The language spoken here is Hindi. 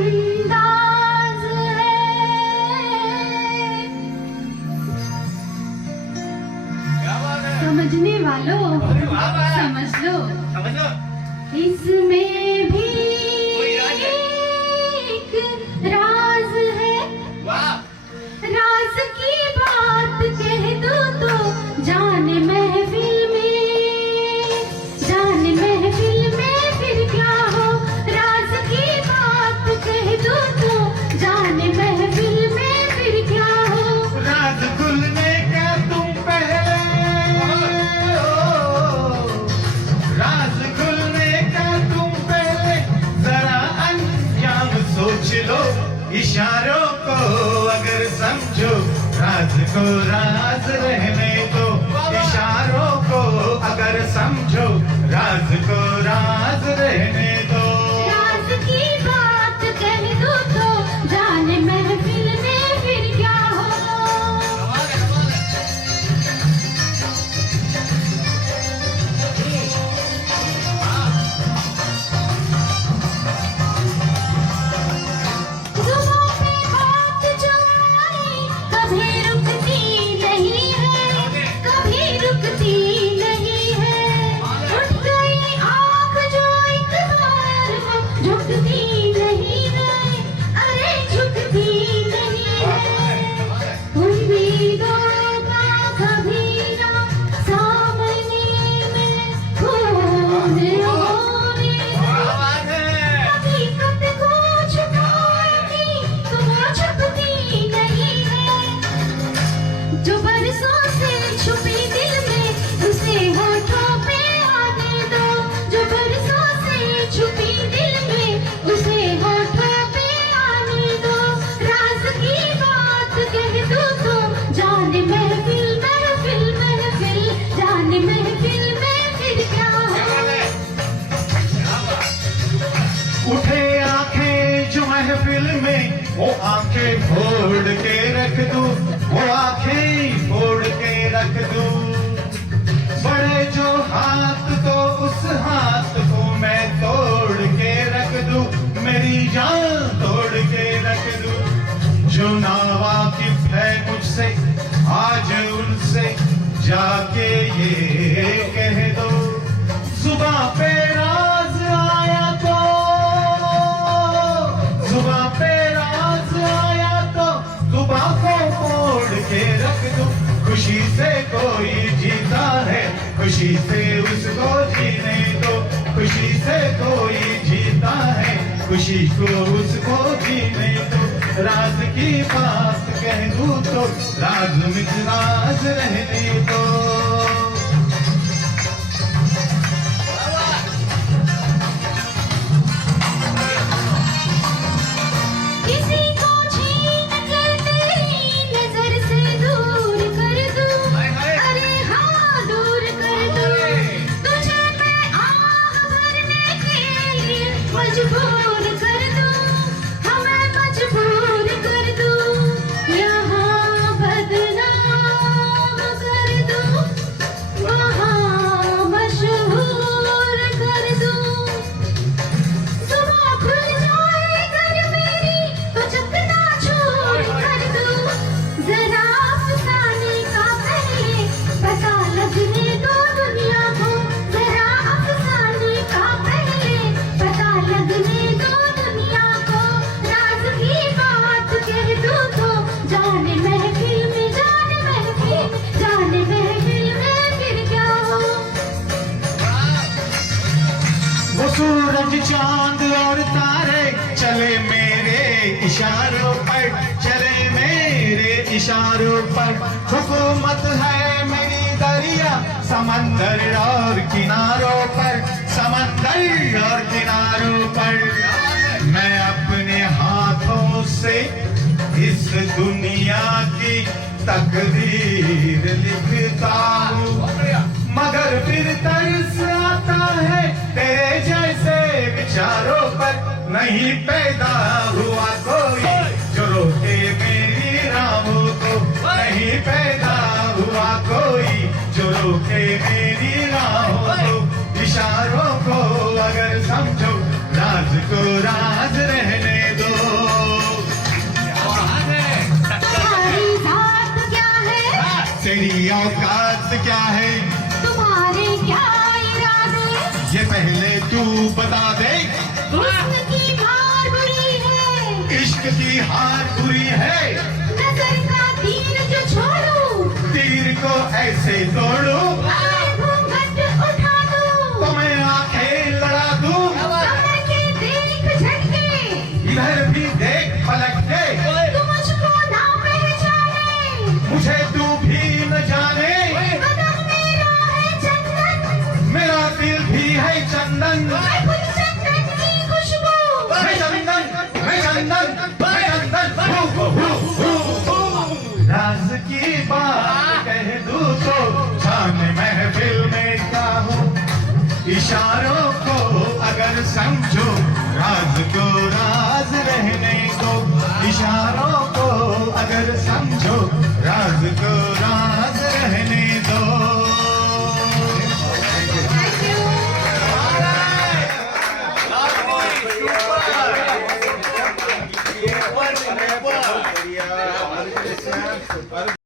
अंदाज है। समझने वालों समझ लो, इसमें भी एक राज है। राज की बात कह दो तो जाने महफिल में फिर क्या हो। राज की बात कह दो तो जाने महफिल में फिर क्या हो। राज खुलने का तुम पहले राज खुलने का तुम पहले जरा अंजाम सोच लो। इशारों को अगर समझो राज को राज रहने दो। इशारों को अगर समझो राज को राज रहने दो। राज की बात कह दो तो जाने महफिल में फिर क्या हो। जुबां पे बात जो आई कभी रुकती नहीं है, कभी रुकती नहीं है। उठ गई आँख जो एक बार वो झुकती नहीं है, अरे झुकती नहीं है। उम्मीदों का कभी ना सामने में खोने होने हकीकत को छुपाएगी तो वो छुपती नहीं है। जो बरसों से छुपी दिल में उसे होठों पे आने दो। जो बरसों से छुपी दिल में उसे होठों पे आने दो। राज की बात कह दो तो जाने महफिल जाने महफिल में फिर क्या हो। उठे आंखें जो महफिल में वो आंखें फोड़ के रख दूं। वो आंखें फोड़ के रख दूं। बड़े जो हाथ तो उस हाथ को मैं तोड़ के रख दूं। मेरी जान तोड़ के रख दूं। जो नावाकिफ है मुझसे आज उनसे जाके ये कह दो। जुबां पे राज आया तो जुबां पे राज आया तो जुबां को मोड़ के रख दो। खुशी से कोई जीता है खुशी से उसको जीने दो। खुशी से कोई जीता है खुशी को उसको जीने दो। राज की बात कह दूं तो राज मिजाज रहने दो। किसी को छीन कर तेरी नजर से दूर कर दूं, अरे हाँ दूर कर दूं। तुझे मैं आह भरने के लिए मजबूर कर दूं, हमें मजबूर कर दूं। यहाँ बदनाम कर दूं, वहाँ मशहूर कर दूं। सुबह खुल जाए घर मेरी तो चकनाचूर कर दूं। जरा अफसाने का पहले पता लगने दो दुनिया को। जरा अफसाने का पहले पता लगने दो दुनिया को। राज की बात कह दूं तो जाने महफिल में फिर क्या हो। वो सूरज चांद और तारे चले मेरे इशारों पर। चले मेरे इशारों पर। हुकूमत है मेरी दरिया समंदर और किनारों पर। समंदर और किनारों पर। मैं अपने हाथों से इस दुनिया की तकदीर लिखता हूँ। मगर फिर तरस आता है तेरे जैसे विचारों पर। नहीं पैदा हुआ कोई जो रोके मेरी राहों को। नहीं पैदा हुआ कोई जो रोके मेरी राहों को। इशारों को अगर समझो राज को राज रहने दो। बात क्या है, तुम्हारे क्या इरादे, ये पहले तू बता दे। हुस्न की हार बुरी है, इश्क की हार बुरी है, नजर का तीर जो छोड़ूं, तीर को ऐसे तोड़ूं मैं घूंघट उठा दूं, तो मैं आंखें लड़ा दूं। कमर के देख झटके, इधर भी देख पलट के, तू मुझको ना पहचाने, मुझे तू भी न जाने। बदन मेरा है चंदन, मेरा दिल भी है चंदन, मैं खुद चंदन की खुशबू, मैं चंदन, मैं चंदन, मैं चंदन। हू, हू, हू, हू। राज की बात कह दूं तो जाने महफिल में क्या हूँ, इशारों को अगर समझो राज को राज रहने दो, इशारों